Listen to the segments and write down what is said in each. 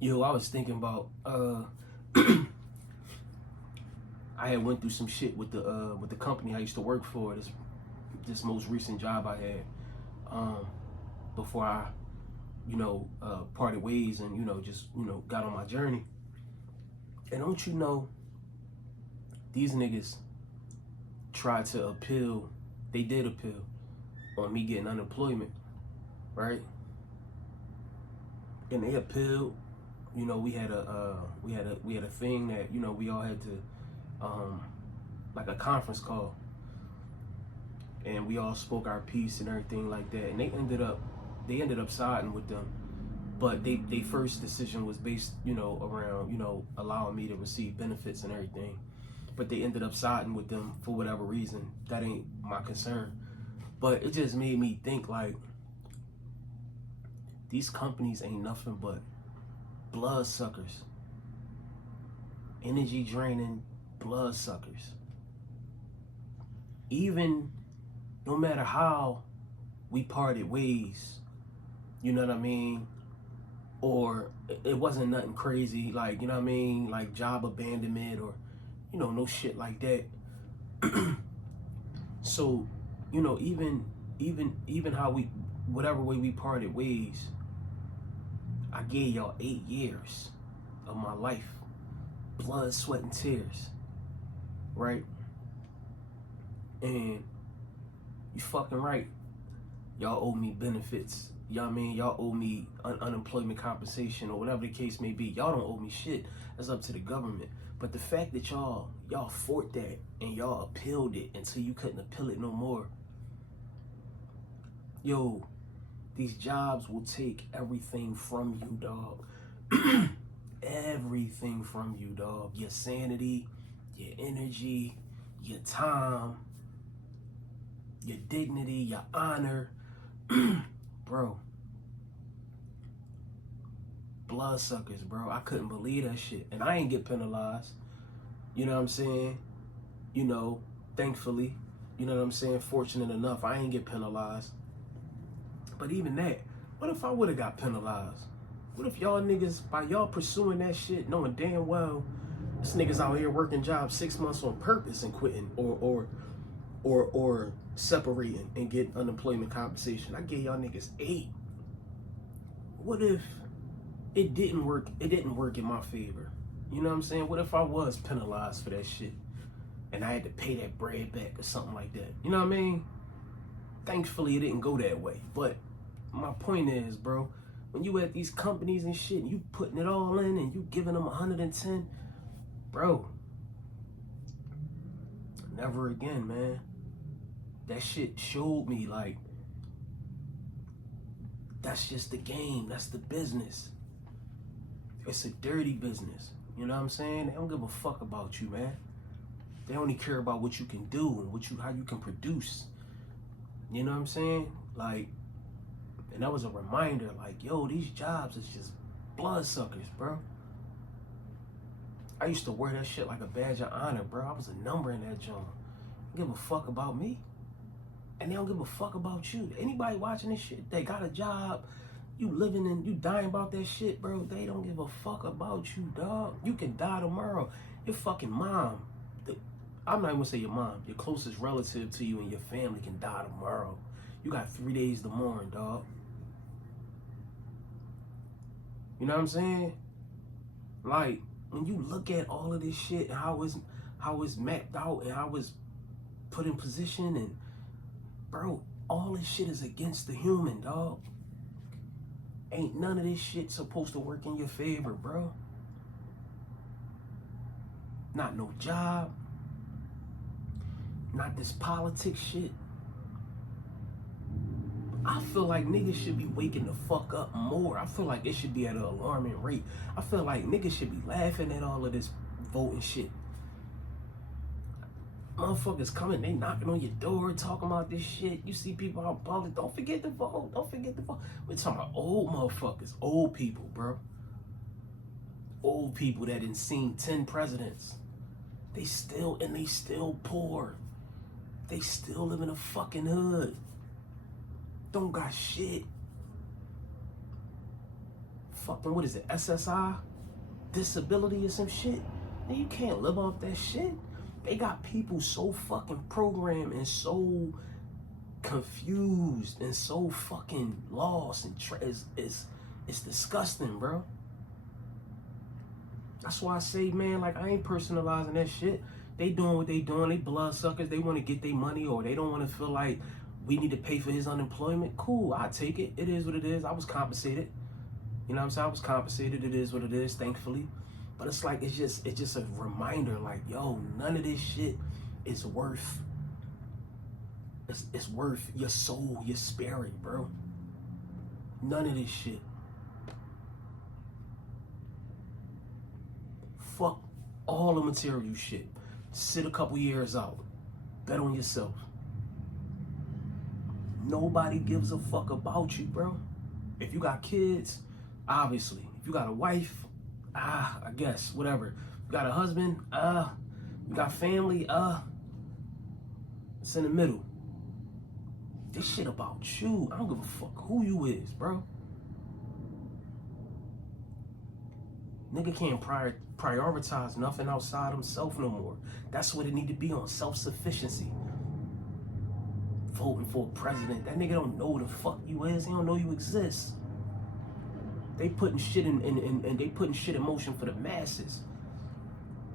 Yo, I was thinking about I had went through some shit with the company I used to work for, this most recent job I had, um before I, parted ways and, just, got on my journey. And don't you know, these niggas tried to appeal, they did appeal on me getting unemployment, right? And they appealed. We had a thing that, we all had to, like a conference call, and we all spoke our piece and everything like that. And they ended up siding with them, but they first decision was based, around, allowing me to receive benefits and everything. But they ended up siding with them for whatever reason. That ain't my concern. But it just made me think, like, these companies ain't nothing but blood suckers, energy draining blood suckers. Even no matter how we parted ways, you know what I mean? Or it wasn't nothing crazy, like, you know what I mean? Like job abandonment or, no shit like that. So, even how whatever way we parted ways, I gave y'all 8 years of my life, blood, sweat, and tears, right? And you fucking right. Y'all owe me benefits. Y'all mean y'all owe me unemployment compensation or whatever the case may be. Y'all don't owe me shit. That's up to the government. But the fact that y'all fought that and y'all appealed it until you couldn't appeal it no more. Yo, these jobs will take everything from you, dog. Everything from you, dog. Your sanity, your energy, your time, your dignity, your honor. Bro. Bloodsuckers, bro. I couldn't believe that shit. And I ain't get penalized. You know what I'm saying? Thankfully. You know what I'm saying? Fortunate enough, I ain't get penalized. But even that, what if I would have got penalized? What if y'all niggas, by y'all pursuing that shit, knowing damn well this niggas out here working jobs 6 months on purpose and quitting or separating and getting unemployment compensation? I gave y'all niggas 8. What if it didn't work? It didn't work in my favor. You know what I'm saying? What if I was penalized for that shit and I had to pay that bread back or something like that? You know what I mean? Thankfully, it didn't go that way. But my point is, bro, when you at these companies and shit, and you putting it all in and you giving them 110, bro, never again, man. That shit showed me, like, that's just the game. That's the business. It's a dirty business. You know what I'm saying? They don't give a fuck about you, man. They only care about what you can do and how you can produce. You know what I'm saying? Like, and that was a reminder, like, yo, these jobs is just bloodsuckers, bro. I used to wear that shit like a badge of honor, bro. I was a number in that joint. They give a fuck about me. And they don't give a fuck about you. Anybody watching this shit, they got a job, you living and you dying about that shit, bro. They don't give a fuck about you, dog. You can die tomorrow. Your fucking mom, I'm not even gonna say your mom, your closest relative to you and your family can die tomorrow. You got 3 days to mourn, dog. You know what I'm saying? Like, when you look at all of this shit and how it's mapped out and how it's put in position, and bro, all this shit is against the human, dog. Ain't none of this shit supposed to work in your favor, bro. Not no job. Not this politics shit. I feel like niggas should be waking the fuck up more. I feel like it should be at an alarming rate. I feel like niggas should be laughing at all of this voting shit. Motherfuckers coming, they knocking on your door, talking about this shit. You see people out public, don't forget to vote, don't forget to vote. We're talking about old motherfuckers, old people, bro. Old people that done seen 10 presidents. They still poor. They still live in a fucking hood. Don't got shit. fucking, what is it, SSI? Disability or some shit. And you can't live off that shit. They got people so fucking programmed and so confused and so fucking lost and it's disgusting, bro. That's why I say, man, like, I ain't personalizing that shit. They doing what they doing. They bloodsuckers. They want to get their money, or they don't want to feel like we need to pay for his unemployment. Cool, I take it. It is what it is. I was compensated. You know what I'm saying? I was compensated. It is what it is, thankfully. But it's like, it's just a reminder, like, yo, none of this shit is worth, it's worth your soul, your spirit, bro. None of this shit. Fuck all the material shit. Sit a couple years out. Bet on yourself. Nobody gives a fuck about you, bro. If you got kids, obviously. If you got a wife, I guess, whatever. You got a husband, you got family, it's in the middle. This shit about you. I don't give a fuck who you is, bro. Nigga can't prioritize nothing outside himself no more. That's what it need to be on, self-sufficiency. Voting for a president. That nigga don't know who the fuck you is. He don't know you exist. They putting shit in they putting shit in motion for the masses.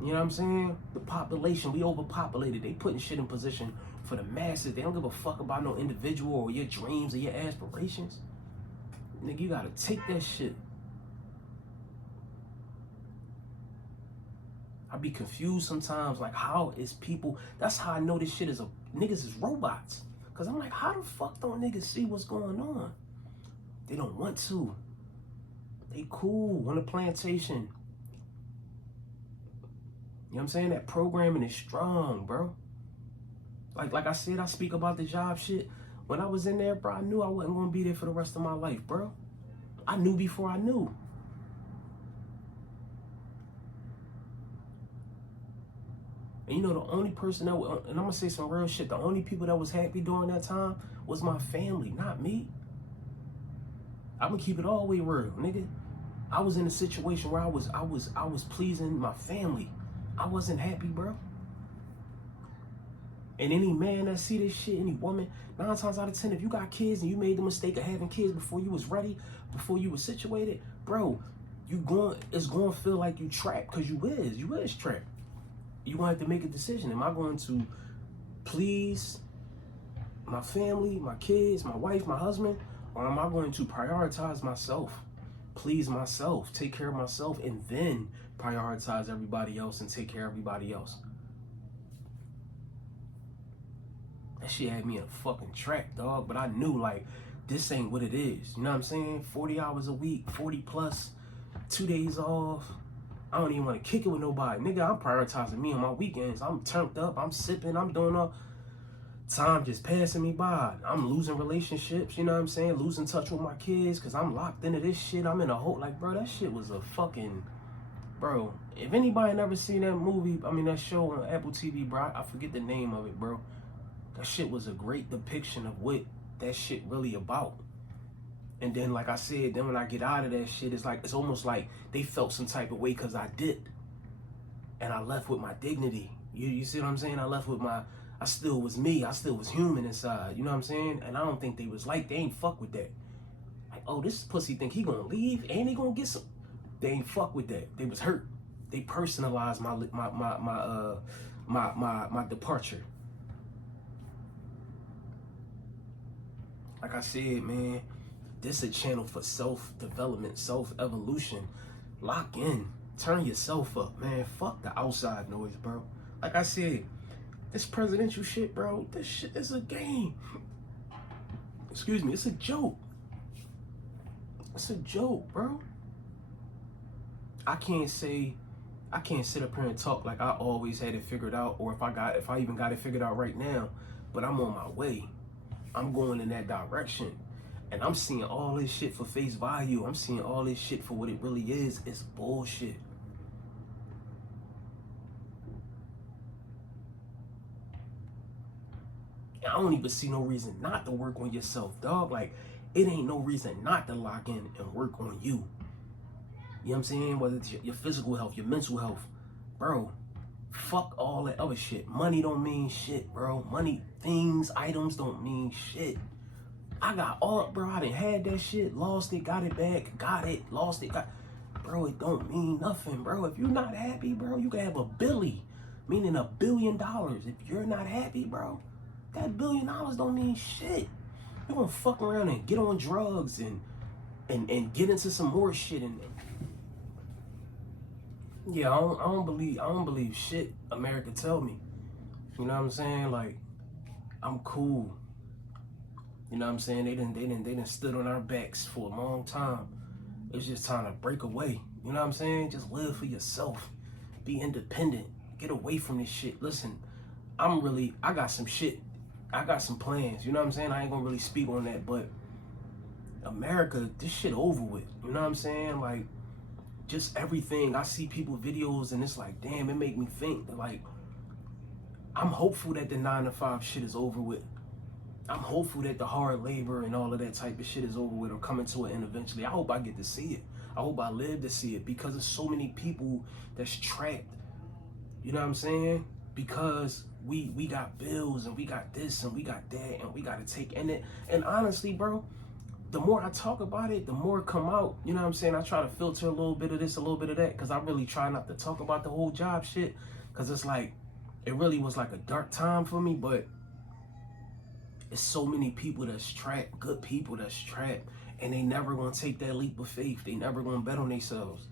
You know what I'm saying? The population, we overpopulated. They putting shit in position for the masses. They don't give a fuck about no individual or your dreams or your aspirations. Nigga, you gotta take that shit. I be confused sometimes, like, how is people, that's how I know this shit is niggas is robots. Cause I'm like, how the fuck don't niggas see what's going on? They don't want to. They cool on the plantation. You know what I'm saying? That programming is strong, bro. Like I said, I speak about the job shit. When I was in there, bro, I knew I wasn't gonna be there for the rest of my life, bro. I knew before I knew. And you know, the only person that and I'm gonna say some real shit, the only people that was happy during that time was my family, not me. I'm gonna keep it all the way real, nigga. I was in a situation where I was pleasing my family. I wasn't happy, bro. And any man that see this shit, any woman, 9 times out of 10, if you got kids and you made the mistake of having kids before you was ready, before you was situated, bro, it's gonna feel like you trapped, because you is trapped. You gonna have to make a decision. Am I going to please my family, my kids, my wife, my husband, or am I going to prioritize myself, please myself, take care of myself, and then prioritize everybody else and take care of everybody else? That shit had me in a fucking trap, dog. But I knew, like, this ain't what it is. You know what I'm saying? 40 hours a week, 40 plus, 2 days off. I don't even want to kick it with nobody. Nigga, I'm prioritizing me on my weekends. I'm turned up. I'm sipping. I'm doing all. Time just passing me by. I'm losing relationships. You know what I'm saying? Losing touch with my kids because I'm locked into this shit. I'm in a whole. Like, bro, that shit was a fucking. Bro, if anybody never seen that movie, that show on Apple TV, bro, I forget the name of it, bro. That shit was a great depiction of what that shit really about. And then, like I said, then when I get out of that shit, it's almost like they felt some type of way because I did. And I left with my dignity. You see what I'm saying? I left with I still was me. I still was human inside. You know what I'm saying? And I don't think they was like, they ain't fuck with that. Like, oh, this pussy think he gonna leave and he gonna get some. They ain't fuck with that. They was hurt. They personalized my departure. Like I said, man, this is a channel for self-development, self-evolution. Lock in. Turn yourself up, man. Fuck the outside noise, bro. Like I said, this presidential shit, bro, this shit is a game. Excuse me, it's a joke. It's a joke, bro. I can't sit up here and talk like I always had it figured out, or if I even got it figured out right now, but I'm on my way. I'm going in that direction. And I'm seeing all this shit for face value. I'm seeing all this shit for what it really is. It's bullshit. I don't even see no reason not to work on yourself, dog. Like, it ain't no reason not to lock in and work on you. You know what I'm saying? Whether it's your physical health, your mental health. Bro, fuck all that other shit. Money don't mean shit, bro. Money, things, items don't mean shit. I got all, bro, I done had that shit, lost it, got it back, got it, lost it, got. Bro, it don't mean nothing, bro. If you're not happy, bro, you can have a billy, meaning $1 billion. If you're not happy, bro, that $1 billion don't mean shit. You're gonna fuck around and get on drugs and get into some more shit and yeah, I don't believe shit America tell me. You know what I'm saying? Like, I'm cool. You know what I'm saying? They didn't stood on our backs for a long time. It's just time to break away. You know what I'm saying? Just live for yourself. Be independent. Get away from this shit. Listen, I got some shit. I got some plans. You know what I'm saying? I ain't gonna really speak on that, but America, this shit over with. You know what I'm saying? Like, just everything. I see people videos and it's like, damn, it make me think that, like, I'm hopeful that the 9 to 5 shit is over with. I'm hopeful that the hard labor and all of that type of shit is over with or coming to an end eventually. I hope I get to see it. I hope I live to see it because there's so many people that's trapped. You know what I'm saying? Because we got bills and we got this and we got that and we got to take in it. And honestly, bro, the more I talk about it, the more it come out. You know what I'm saying? I try to filter a little bit of this, a little bit of that, because I really try not to talk about the whole job shit, because it's like, it really was like a dark time for me, but it's so many people that's trapped, good people that's trapped, and they never gonna take that leap of faith. They never gonna bet on themselves.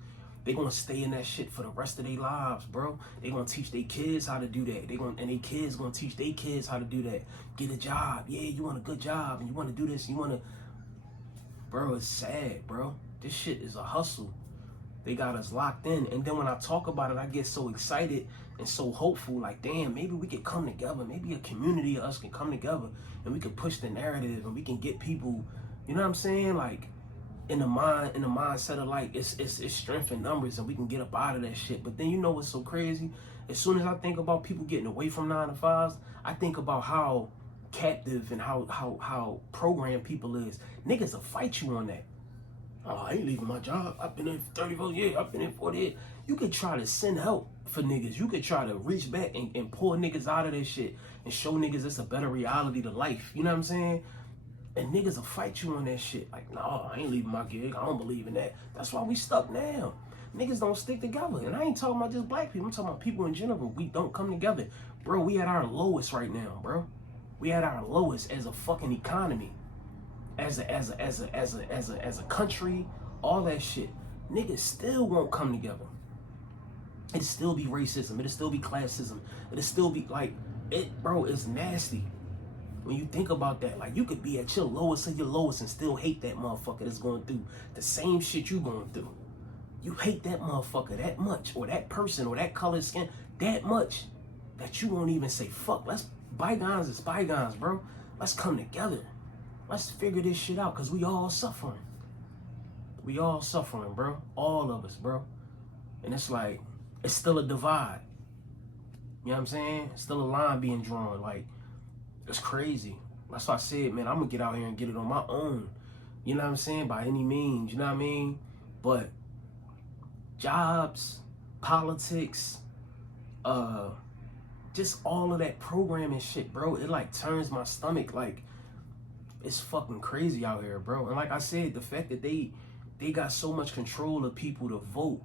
They gonna stay in that shit for the rest of their lives, bro. They gonna teach their kids how to do that. And their kids gonna teach their kids how to do that. Get a job. Yeah, you want a good job, and you want to do this, you want to. Bro, it's sad, bro. This shit is a hustle. They got us locked in. And then when I talk about it, I get so excited and so hopeful. Like, damn, maybe we could come together. Maybe a community of us can come together and we can push the narrative and we can get people, you know what I'm saying? Like, in the mindset of like, it's strength in numbers and we can get up out of that shit. But then you know what's so crazy? As soon as I think about people getting away from 9 to 5s, I think about how captive and how programmed people is. Niggas will fight you on that. Oh, I ain't leaving my job. I've been in 34 years. I've been in 40 years. You could try to send help for niggas. You could try to reach back and pull niggas out of this shit and show niggas it's a better reality to life. You know what I'm saying? And niggas will fight you on that shit. Like, no, I ain't leaving my gig. I don't believe in that. That's why we stuck now. Niggas don't stick together. And I ain't talking about just black people. I'm talking about people in general. We don't come together. Bro, we at our lowest right now, bro. We at our lowest as a fucking economy. As a country, all that shit. Niggas still won't come together. It'll still be racism. It'll still be classism. It'll still be like, bro, it's nasty. When you think about that, like, you could be at your lowest of your lowest and still hate that motherfucker that's going through the same shit you going through. You hate that motherfucker that much, or that person, or that colored skin that much, that you won't even say, fuck, bygones is bygones, bro. Let's come together. Let's figure this shit out, because we all suffering. We all suffering, bro. All of us, bro. And it's like, it's still a divide. You know what I'm saying? It's still a line being drawn. Like, it's crazy. That's why I said, man, I'm going to get out here and get it on my own. You know what I'm saying? By any means, you know what I mean? But jobs, politics, just all of that programming shit, bro, it like turns my stomach. Like, it's fucking crazy out here, bro. And like I said, the fact that they got so much control of people to vote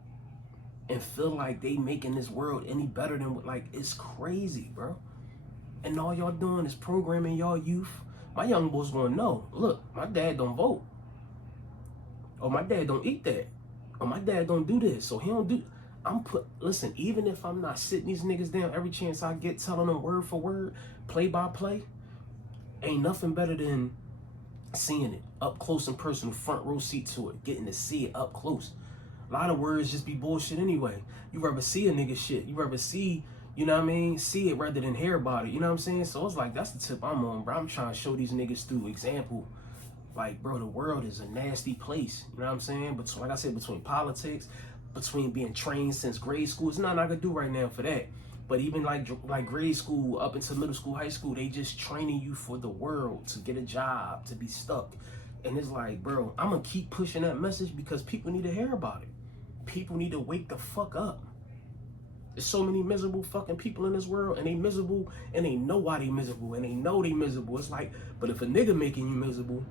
and feel like they making this world any better than what, like, it's crazy, bro. And all y'all doing is programming y'all youth. My young boys gonna know, look, my dad don't vote. Or my dad don't eat that. Or my dad don't do this. So he don't do. Listen, even if I'm not sitting these niggas down every chance I get, telling them word for word, play by play, ain't nothing better than seeing it up close and personal, front row seat to it, getting to see it up close. A lot of words just be bullshit anyway. You rather see a nigga shit. You rather see, you know what I mean? See it rather than hear about it. You know what I'm saying? So it's like, that's the tip I'm on, bro. I'm trying to show these niggas through example. Like, bro, the world is a nasty place. You know what I'm saying? But like I said, between politics, between being trained since grade school, there's nothing I could do right now for that. But even like grade school up into middle school, high school, they just training you for the world, to get a job, to be stuck. And it's like, bro, I'm going to keep pushing that message because people need to hear about it. People need to wake the fuck up. There's so many miserable fucking people in this world, and they miserable, and they know why they miserable, and they know they miserable. It's like, but if a nigga making you miserable,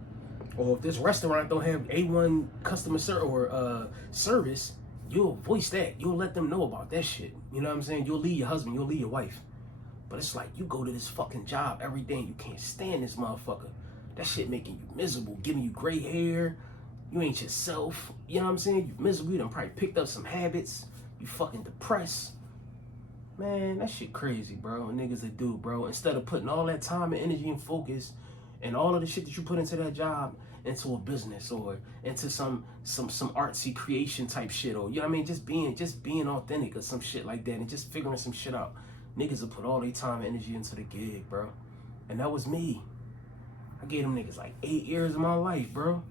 or if this restaurant don't have A1 customer service, you'll voice that. You'll let them know about that shit. You know what I'm saying? You'll leave your husband, you'll leave your wife. But it's like, you go to this fucking job every day and you can't stand this motherfucker. That shit making you miserable, giving you gray hair. You ain't yourself. You know what I'm saying? You miserable. You done probably picked up some habits. You fucking depressed. Man, that shit crazy, bro. Niggas that do, bro. Instead of putting all that time and energy and focus and all of the shit that you put into that job into a business or into some artsy creation type shit, or you know what I mean, just being authentic or some shit like that, and just figuring some shit out. Niggas will put all their time and energy into the gig, bro. And that was me. I gave them niggas like 8 years of my life, bro.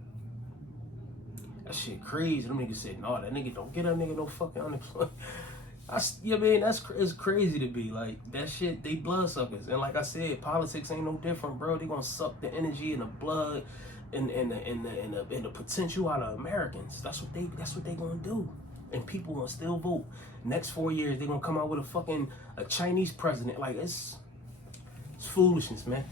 That shit crazy. Them niggas said, no, that nigga don't get that nigga no fucking unemployment. You know what I mean? It's crazy to be like that shit. They bloodsuckers, and like I said, politics ain't no different, bro. They gonna suck the energy and the blood and the potential out of Americans. That's what they gonna do, and people gonna still vote. Next 4 years, they gonna come out with a Chinese president. Like it's foolishness, man.